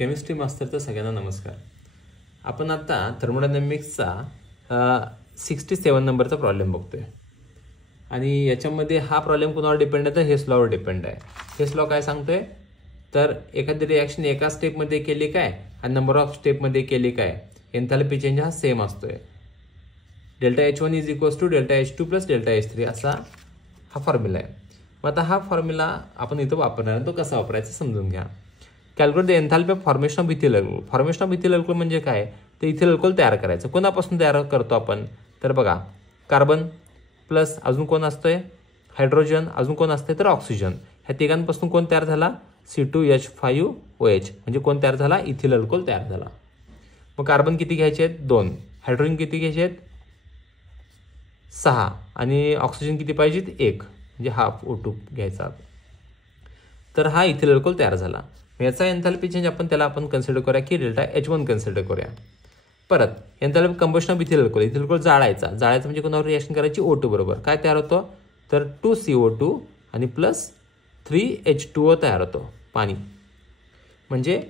Chemistry मास्टरचा सगळ्यांना नमस्कार. आपण आता थर्मोडायनॅमिक्सचा 67 नंबरचा प्रॉब्लेम बघतोय आणि याच्यामध्ये हा प्रॉब्लेम कोणावर डिपेंड आहे तर हेस लॉवर डिपेंड आहे. हेस लॉ काय सांगतोय तर एखादी रिॲक्शन एका स्टेपमध्ये केली काय आणि नंबर ऑफ स्टेपमध्ये केली काय एन्थॅल्पी चेंज हा सेम असतोय. Delta H1 is equals to delta H2 plus delta H3 असा हा फॉर्म्युला आहे. मग आता हा फॉर्म्युला आपण इथं वापरणार आहे, तो कसा वापरायचा समजून घ्या. Calculate the एन्थॅल्पी of formation of ethyl alcohol. Formation of ethyl alcohol म्हणजे काय तर इथिल अल्कोहोल तयार करायचं. कोणापासून तयार करतो आपण तर बघा कार्बन प्लस अजून कोण असतोय हायड्रोजन, अजून कोण असते तर ऑक्सिजन. ह्या तिघांपासून कोण तयार झाला C2H5OH म्हणजे कोण तयार झाला इथिल अल्कोहोल तयार झाला. मग कार्बन किती घ्यायचे आहेत 2, हायड्रोजन किती घ्यायचे आहेत 6 आणि ऑक्सिजन किती पाहिजेत 1 म्हणजे हाफ O2 घ्यायचा. तर हा इथिल अल्कोहोल तयार झाला. याचा एन्थॅल्पी चेंज आपण कन्सिडर करूया की डेल्टा H1 कन्सिडर करूया. परत enthalpy combustion of ethyl alcohol. Ethyl alcohol जाळायचा म्हणजे कोणावर रिएक्शन करायची O2 बरोबर काय तयार होतं तर 2CO2 आणि प्लस 3H2O तयार होतो पाणी. म्हणजे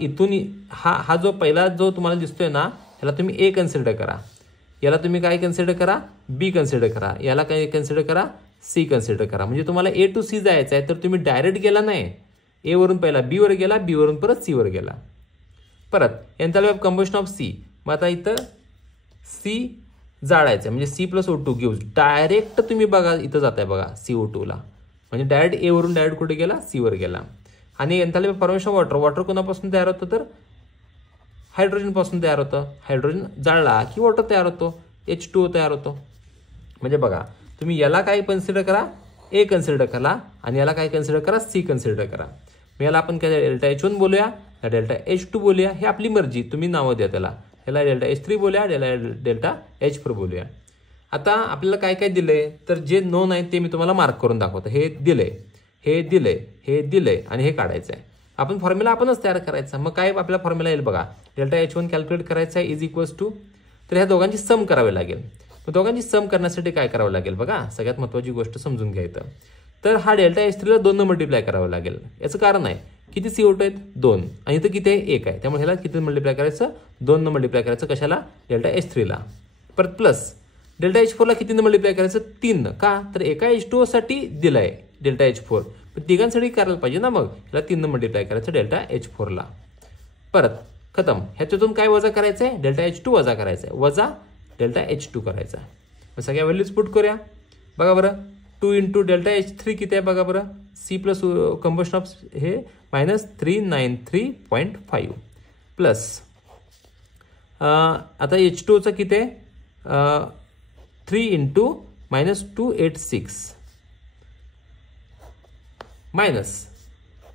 इथून हा जो पहिला जो तुम्हाला दिसतोय ना याला तुम्ही A कन्सिडर करा, याला तुम्ही काय कन्सिडर करा B कन्सिडर करा, याला काय कन्सिडर करा C कन्सिडर करा. म्हणजे तुम्हाला A to C जायचं आहे तर तुम्ही डायरेक्ट गेला नाही, A वरून पहिला B वर गेला, B वरून परत C वर गेला. परत एन्थॅल्पी ऑफ कंबशन ऑफ C. मग आता इथं C जाळायचं म्हणजे C plus O2 gives direct तुम्ही बघा इथं जाताय बघा CO2 ला म्हणजे डायरेक्ट A वरून डायरेक्ट कुठे गेला C वर गेला. आणि enthalpy of formation of water. Water कोणापासून तयार होतं तर हायड्रोजन पासून तयार होतं. हायड्रोजन जाळला की वॉटर तयार होतो H2O तयार होतो. म्हणजे बघा तुम्ही याला काय कन्सिडर करा A कन्सिडर करा आणि याला काय कन्सिडर करा C कन्सिडर करा. मग याला आपण काय डेल्टा H1 बोलूया, डेल्टा H2 बोलूया, हे आपली मर्जी, तुम्ही नावं द्या त्याला. याला डेल्टा H3 बोलूया, डेल्टा H4 बोलूया. आता आपल्याला काय काय दिलंय तर जे नोन आहे ते मी तुम्हाला मार्क करून दाखवतो. हे दिलंय, हे दिलंय, हे दिलंय आणि हे काढायचं आहे. आपण फॉर्म्युला आपणच तयार करायचा. मग काय आपला फॉर्म्युला येईल बघा डेल्टा H1 कॅल्क्युलेट करायचा आहे इज इक्वल्स टू तर ह्या दोघांची सम करावी लागेल. मग दोघांची सम करण्यासाठी काय करावं लागेल बघा सगळ्यात महत्त्वाची गोष्ट समजून घ्यायचं तर हा डेल्टा H3 ला 2 मल्टिप्लाय करावं लागेल. याचं कारण आहे किती CO2 आहेत 2 आणि इथं किती आहे 1 आहे, त्यामुळे ह्याला किती मल्टिप्लाय करायचं 2 मल्टिप्लाय करायचं कशाला डेल्टा H3 ला. परत प्लस डेल्टा H4 ला किती मल्टिप्लाय करायचं 3 का तर एका H2O साठी दिलाय डेल्टा H4 पण तिघांसाठी करायला पाहिजे ना, मग ह्याला 3 मल्टिप्लाय करायचं डेल्टा H4 ला. परत खतम. ह्याच्यातून काय वजा करायचं आहे डेल्टा H2 वजा करायचं आहे, वजा डेल्टा H2 करायचा. मग सगळ्या व्हॅल्यूज पुट करूया. बघा बरं 2 इंटू डेल्टा H3 किती आहे बघा बरं C प्लस कंबशन ऑफ हे मायनस 393.5 प्लस आता H2चा किती आहे 3 into minus 286 minus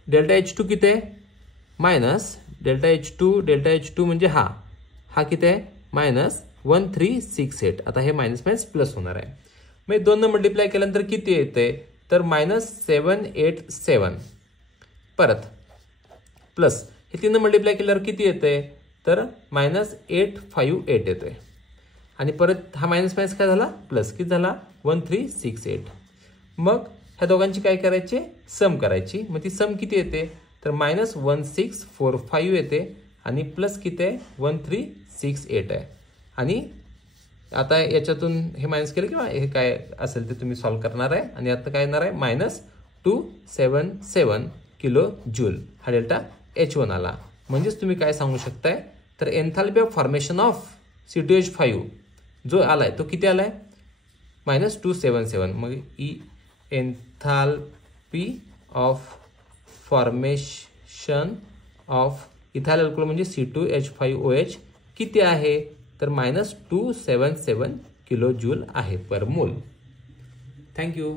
delta H2 किती आहे मायनस डेल्टा H2 म्हणजे हा किती आहे मायनस 1368. आता हे मायनस मायनस प्लस होणार आहे. मग 2 मल्टिप्लाय केल्यानंतर किती येते तर मायनस 787. परत प्लस हे 3 मल्टिप्लाय केल्यावर किती येते तर मायनस 858 येते. आणि परत हा मायनस मायनस काय झाला प्लस किती झाला 1368. मग ह्या दोघांची काय करायची सम करायची. मग ती सम किती येते तर मायनस 1645 येते आणि प्लस किती आहे 1368 आहे. आणि आता याच्यातून हे मायनस केलं किंवा हे काय असेल ते तुम्ही सॉल्व्ह करणार आहे आणि आता काय येणार आहे मायनस 277 किलो जूल हा डेल्टा H1 आला. म्हणजेच तुम्ही काय सांगू शकताय तर एन्थॅल्पी ऑफ फॉर्मेशन ऑफ C2H5 जो आलाय तो किती आलाय मायनस 277. मग एन्थॅल्पी of formation of ethyl alcohol म्हणजे C2H5OH किती आहे तर मायनस 277 किलो जूल आहे पर मोल. थँक्यू.